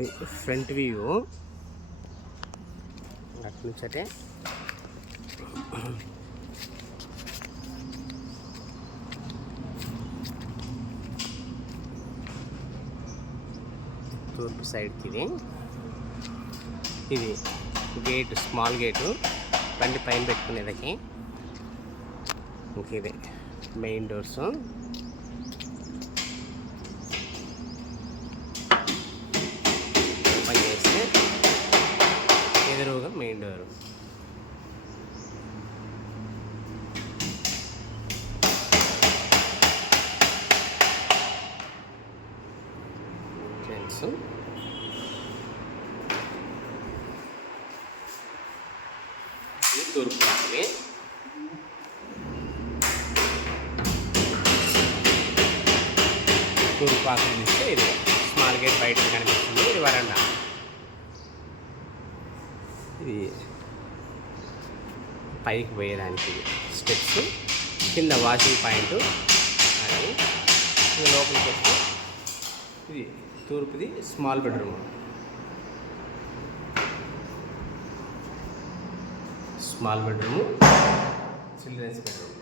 ఇది front view. అటు నుంచి అంటే. తూర్పు సైడ్కి ఇది. ఇది గేట్ స్మాల్ గేటు. బండి పైన పెట్టుకునేదకి ఇంక ఇది మెయిన్ డోర్స్ ఓపెన్ చేస్తే ఎదురుగా మెయిన్ డోర్ ఫ్రెండ్స్ ఇది తూర్పు పక్కనే తూర్పు పక్కన తీస్తే ఇది స్మాల్ గేట్ బయట కనిపిస్తుంది ఇది వరండా ఇది పైకి పోయేదానికి స్టెప్స్ కింద వాషింగ్ పాయింట్ అది. లోపలికి వస్తే ఇది. తూర్పుది small bedroom. Small bedroom children's bedroom.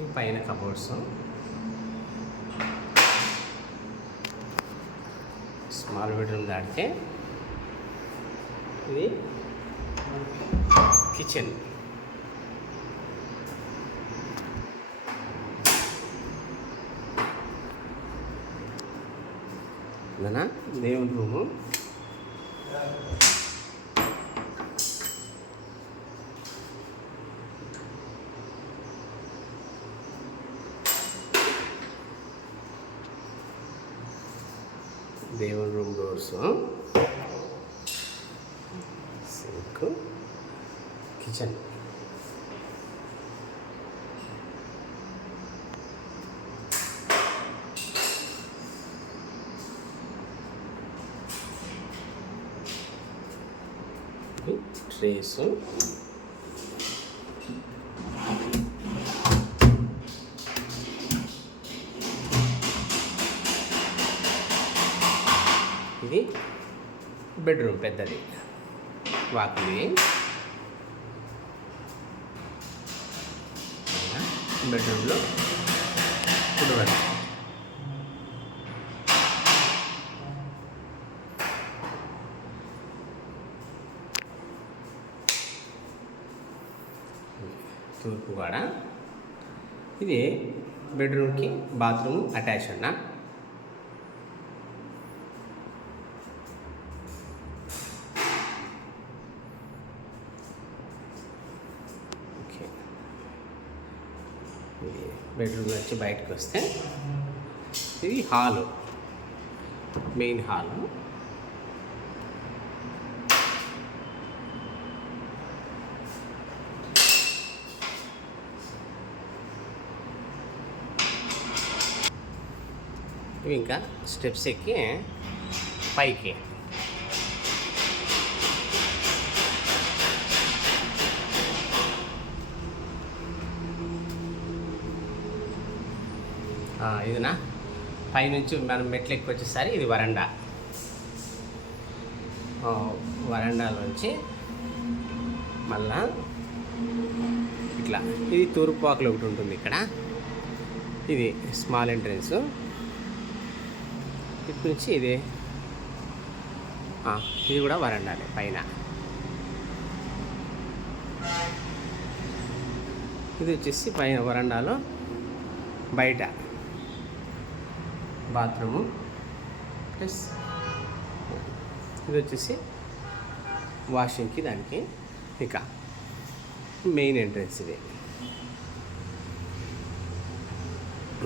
ఈ పైన కబోర్డ్స్. స్మాల్ బెడ్రూమ్ దాటితే ఇది కిచెన్. ఇదనా దేవుని రూము దేవుని room doors sink kitchen trays. ఇది బెడ్రూమ్ పెద్దది. వాకిలి. బెడ్రూమ్లో కుడవడం తూర్పు కూడా ఇది బెడ్రూమ్కి బాత్రూమ్ అటాచ్ అన్న. ఓకే. ఇది బెడ్రూమ్ నుంచి బయటకు వస్తే ఇది హాలు మెయిన్ హాలు. ఇవి ఇంకా స్టెప్స్ ఎక్కి పైకి. ఇదినా? పైనుంచి మనం మెట్లు ఎక్కి వచ్చేసరి ఇది వరండా. వరండాలోంచి మళ్ళా ఇట్లా. ఇది తూర్పు వాకులు ఒకటి ఉంటుంది ఇక్కడ. ఇది స్మాల్ ఎంట్రన్స్. ఇటు నుంచి ఇది ఇది కూడా వరండాలి పైన. ఇది వచ్చేసి పైన వరండాలో బయట బాత్రూము. ప్లస్ ఇది వచ్చేసి వాషింగ్కి దానికి ఇక మెయిన్ ఎంట్రన్స్ ఇది.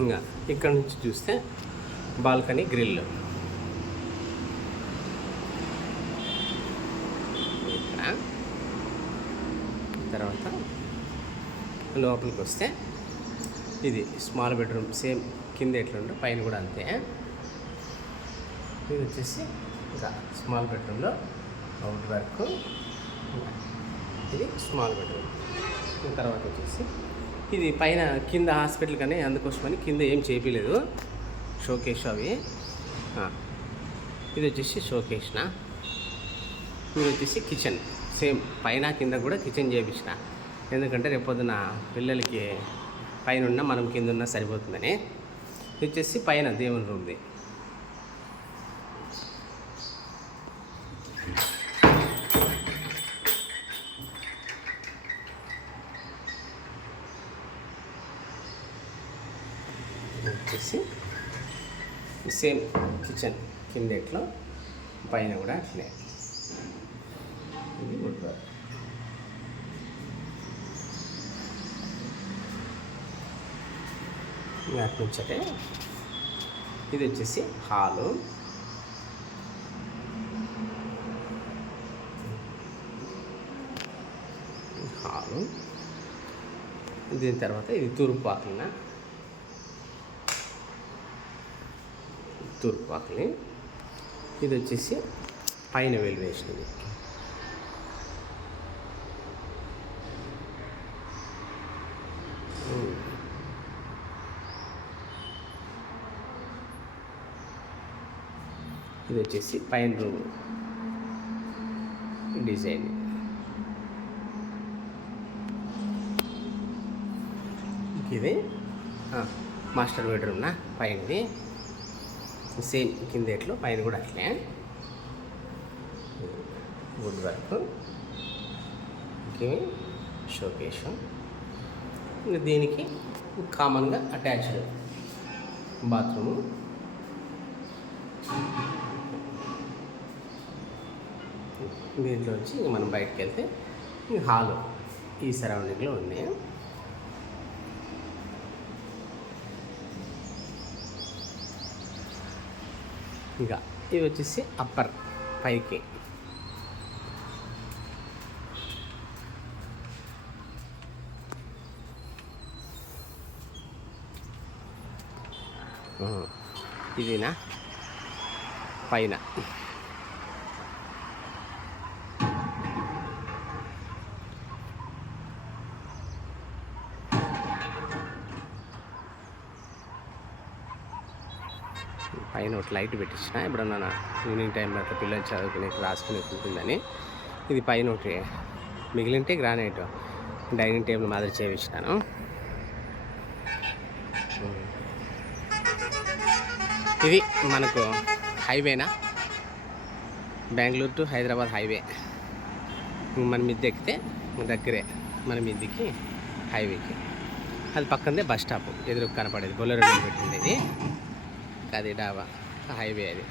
ఇంకా ఇక్కడ నుంచి చూస్తే బాల్కనీ గ్రిల్. తర్వాత లోపలికి వస్తే ఇది స్మాల్ బెడ్రూమ్ సేమ్ కింద ఎట్లుండో పైన కూడా అంతే. ఇది వచ్చేసి ఇంకా స్మాల్ బెడ్రూమ్లో అవుట్ వర్క్. ఇది స్మాల్ బెడ్రూమ్. తర్వాత వచ్చేసి ఇది పైన కింద హాస్పిటల్ కానీ అందుకోసమని కింద ఏం చేయలేదు షోకేష్ అవి ఇది వచ్చేసి షోకేష్న ఇది వచ్చేసి కిచెన్ సేమ్ పైన కింద కూడా కిచెన్ చేపించిన ఎందుకంటే రేపొద్దున పిల్లలకి పైన ఉన్న మనం కింద ఉన్న సరిపోతుందని ఇది వచ్చేసి పైన దేవుని రూమ్ది ఇది వచ్చేసి సేమ్ కిచెన్ కింద ఎట్లో? పైన కూడా అట్లే. ఇది వుడ్ వర్క్. అటు నుంచి అంటే. ఇది వచ్చేసి హాలు. హాలు. దీని తర్వాత ఇది తూర్పు వాకిలిన తూర్పు ఇది వచ్చేసి పైన వెలివేషన్ ఇది ఇది వచ్చేసి పైన రూమ్ డిజైన్. ఇది మాస్టర్ బెడ్రూమ్నా పైనది. సేమ్ కింద ఎట్లో పైన కూడా అట్లే. Good work. ఇవి షోకేషం ఇంకా దీనికి కామన్గా అటాచ్డ్ బాత్రూము. దీంట్లో వచ్చి ఇంక మనం బయటకు వెళ్తే ఇంక హాలు ఈ సరౌండింగ్లో ఉన్నాయి. ఇంకా ఇవి వచ్చేసి అప్పర్ పైకి. ఇదినా? పైన. పైన ఒక లైట్ పెట్టించిన. ఎప్పుడన్నా ఈవినింగ్ టైంలో అట్లా పిల్లలు చదువుకునే రాసుకునే ఉంటుందని ఇది పైన ఒకటి మిగిలింటే గ్రానైట్. డైనింగ్ టేబుల్ మాదిరి చేయించినాను ఇది మనకు హైవేనా? Bengaluru to Hyderabad highway. మన మిద్దె ఎక్కితే దగ్గరే మన మిద్దికి హైవేకి. అది పక్కనే బస్ స్టాప్ ఎదురు కనపడేది. బొల్లెరు పెట్టింది ఇది అది డాబా హైవే అది